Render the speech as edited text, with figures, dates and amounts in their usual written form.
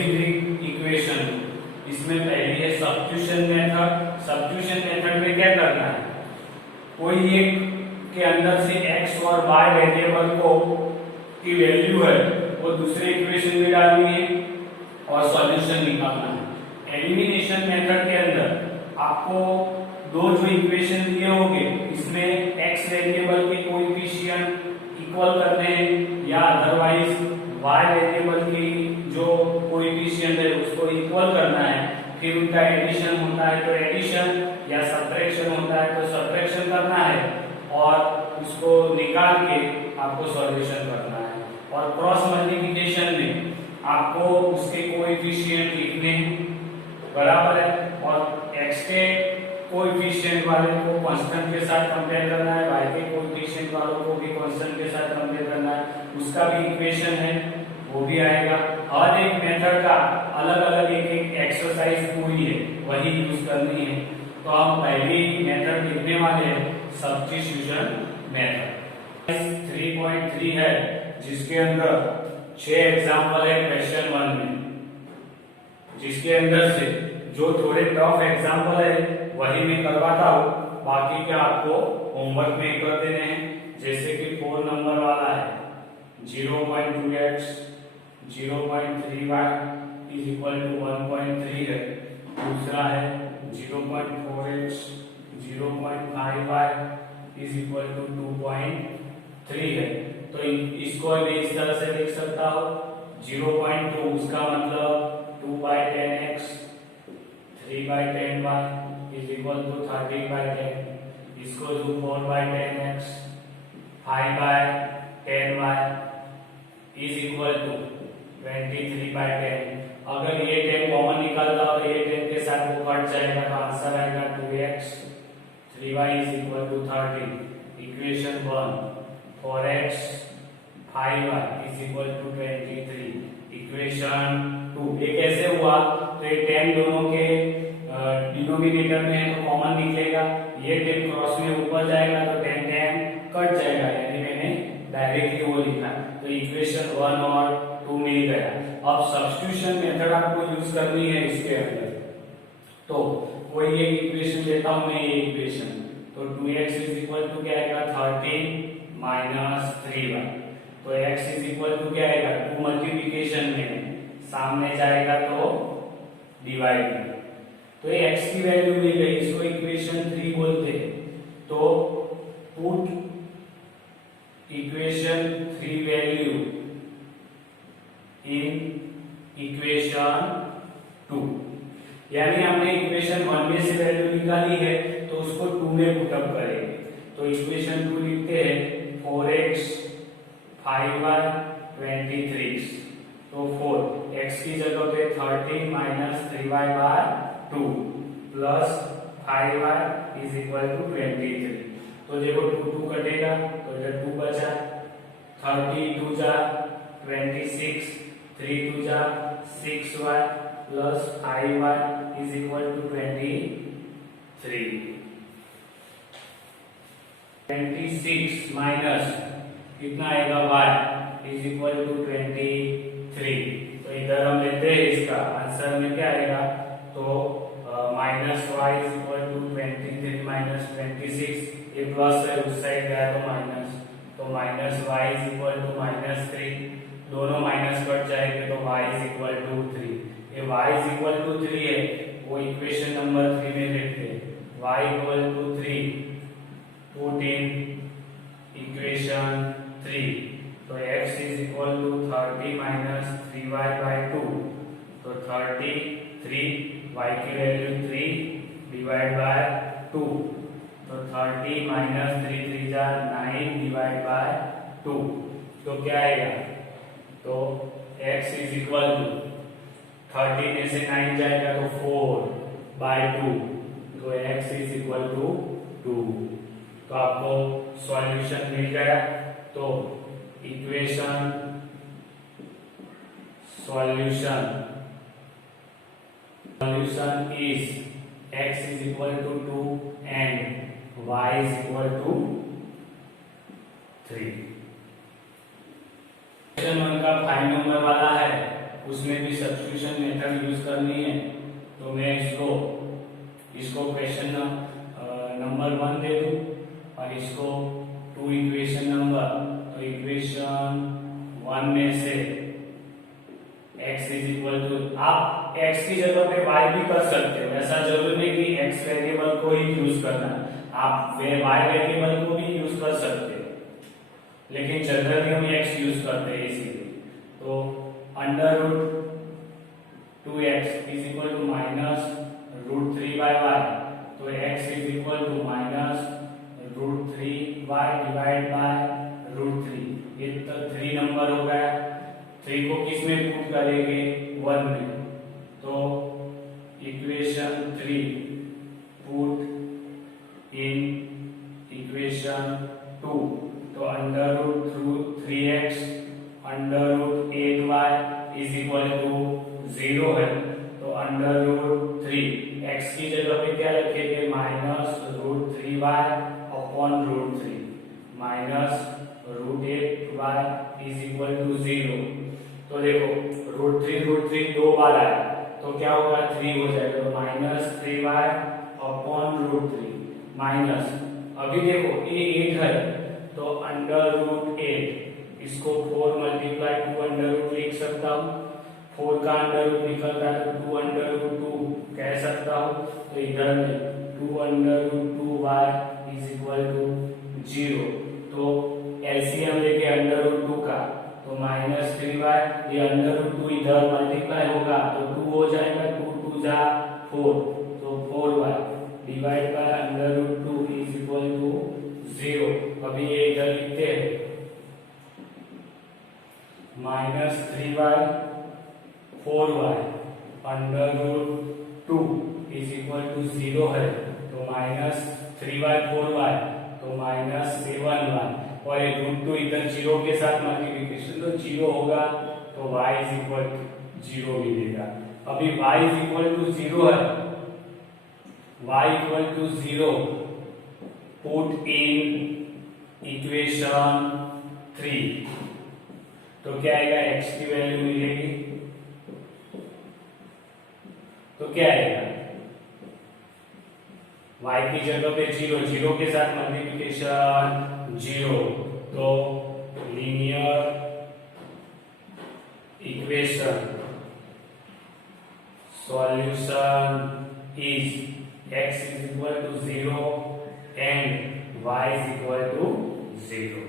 Algebraic equation. इसमें पहली है सब्स्टिट्यूशन मेथड। सब्स्टिट्यूशन मेथड में क्या करना है, कोई एक के अंदर से x और y वेरिएबल को की वैल्यू है वो दूसरे इक्वेशन में डालनी है और सॉल्यूशन निकालना है। एलिमिनेशन मेथड के अंदर आपको दो जो इक्वेशन दिए होंगे इसमें x वेरिएबल के कोएफिशिएंट इक्वल करने हैं या अदरवाइज y वेरिएबल की जो कोएफिशिएंट है उसको इक्वल करना है। फिर उनका एडिशन होता है तो एडिशन या सब्ट्रैक्शन होता है तो सब्ट्रैक्शन करना है और उसको निकाल के आपको सॉल्यूशन करना है। और क्रॉस मल्टीप्लिकेशन में आपको उसके कोएफिशिएंट लिखने बराबर है और x के कोएफिशिएंट वाले को कांस्टेंट के साथ कंपेयर करना है, y के कोएफिशिएंट वालों को भी कांस्टेंट के साथ कंपेयर करना है, उसका भी इक्वेशन है वो भी आएगा। हर एक मेथड का अलग अलग एक एक एक्सरसाइज पूरी है वही यूज करनी है। तो हम पहली मेथड लिखने वाले हैं सब्स्टिट्यूशन मेथड। 3.3 है जिसके अंदर 6 एग्जाम्पल है क्वेश्चन 1 में, जिसके अंदर से जो थोड़े टफ एग्जाम्पल है वही मैं करवाता हूँ, बाकी क्या आपको होमवर्क में कर देने हैं। जैसे कि 4 नंबर वाला है 0.2x 0.3y is equal to 1.3 है। दूसरा है 0.4x 0.5y is equal to 2.3 है। तो इसको मैं इस तरह से लिख सकता हूँ 0.2 उसका मतलब 2/10x 3/10y is equal to 13/10। इसको जो 4/10x 5/10y is equal to 23/10। अगर ये 10 कॉमन निकालता हो तो ये 10 के साथ वो कट जाएगा तो आंसर आएगा 2x 3y is equal to 13। Equation 1 4x 5y is equal to 23। Equation 2 ये कैसे हुआ, तो ये 10 दोनों के डिनोमिनेटर में है तो कॉमन निकलेगा, ये 10 क्रॉस में ऊपर जाएगा तो 10 10 कट जाएगा, यानी मैंने डायरेक्टली वो लिखा। तो इक्वेशन 1 और 2 मिल गया। अब सब्स्टिट्यूशन मेथड आपको यूज करनी है इसके अंदर। तो कोई एक इक्वेशन लेता हूं मैं, ये इक्वेशन तो 2x इज इक्वल टू क्या आएगा 13 माइनस 3y। तो x इज इक्वल टू क्या आएगा 2 मल्टीप्लिकेशन में सामने जाएगा तो डिवाइड में, तो ये x की वैल्यू मिल गई, इसको इक्वेशन 3 बोलते हैं। तो put equation 3 value in equation 2, यानी हमने इक्वेशन 1 में से वैल्यू निकाली है तो उसको 2 में पुटअप करेंगे। तो इक्वेशन 2 लिखते हैं 4x 5y 23। तो 4 x की जगह पे 13 minus 3y by 2 plus 5y is equal to 23। तो देखो 2 2 कटेगा तो इधर 2 बचा, 30 2 जा 26, 3 2 जा 6y plus 5y is equal to 23। 26 minus कितना आएगा y इज इक्वल टू 23। तो इधर हम लेते हैं इसका आंसर में क्या आएगा, तो minus y is equal to 23 minus 26, ये प्लस है उस साइड गया तो माइनस, तो minus y is equal to minus 3, दोनों माइनस कट जाएंगे तो y इज इक्वल टू 3। ये y इज इक्वल टू 3 है वो इक्वेशन नंबर 3 में लिखते हैं, y equal to 3 put in equation 3। तो x is equal to 30 minus 3y by 2, तो 33 y की वैल्यू 3 डिवाइड बाय 2, तो 30 माइनस 3 3 जा 9 डिवाइड बाय 2। तो क्या आएगा, तो x इज इक्वल टू 30 में से 9 जाएगा तो 4 बाय 2, तो x इज इक्वल टू 2। तो आपको सॉल्यूशन मिल गया। तो equation solution is x is equal to 2 and y is equal to 3। Question 1 का 5 नंबर वाला है उसमें भी सब्स्टिट्यूशन मेथड यूज करनी है। तो मैं इसको क्वेश्चन नंबर 1 दे दूं और इसको 2 इक्वेशन नंबर। तो इक्वेशन 1 में से x इज इक्वल टू, आप x की जगह पे y भी कर सकते हो, ऐसा जरूरी नहीं कि x वेरिएबल को ही यूज करना, आप y वेरिएबल को भी यूज कर सकते हो, लेकिन जनरली हम x यूज करते हैं इसीलिए। तो under root 2x is equal to minus root 3/y, तो x is equal to minus root 3y divide by root 3। ये तो 3 नंबर हो गया, 3 को किस में पुट करेंगे, 1 में। तो इक्वेशन 3 पुट इन इक्वेशन 2, तो under root 3x under root 8y is equal to 0 है। तो अंडर रूट 3 x की जगह पे क्या रखेंगे, minus root 3y upon root 3 minus root 8y is equal to 0। तो देखो रूट 3 दो बार आया तो क्या होगा, 3 हो जाएगा, तो minus 3y upon root 3 minus, अभी देखो ये 8 है तो अंडर रूट 8, इसको 4 मल्टीप्लाई 2 अंडर रूट लिख सकता हूँ, 4 का अंडर रूट निकलता है तो 2 अंडर रूट 2 कह सकता हूँ। तो इधर में 2 under root 2y is equal to 0। तो एलसीएम लेके अंडर रूट 2 का, तो माइनस 3y, ये अंडर रूट 2 इधर मल्टीप्लाई होगा तो 2 हो जाएगा, 2 2 जा 4, तो 4y divide by under root 2 is equal to 0। अभी ये इधर लिखते हैं, minus 3y 4y under root 2 is equal to 0 है, तो माइनस 3y 4y तो माइनस 7y, और ये रूट 2 इधर 0 के साथ मल्टीप्लिकेशन तो 0 होगा, तो y इज इक्वल टू 0 मिलेगा। अभी y इज इक्वल टू 0 है, y equal to 0 put in equation 3, तो क्या आएगा, x की वैल्यू मिलेगी, तो क्या आएगा, y की जगह पे 0 के साथ मल्टीप्लिकेशन 0, तो linear equation solution is x is equal to 0 and y is equal to 0।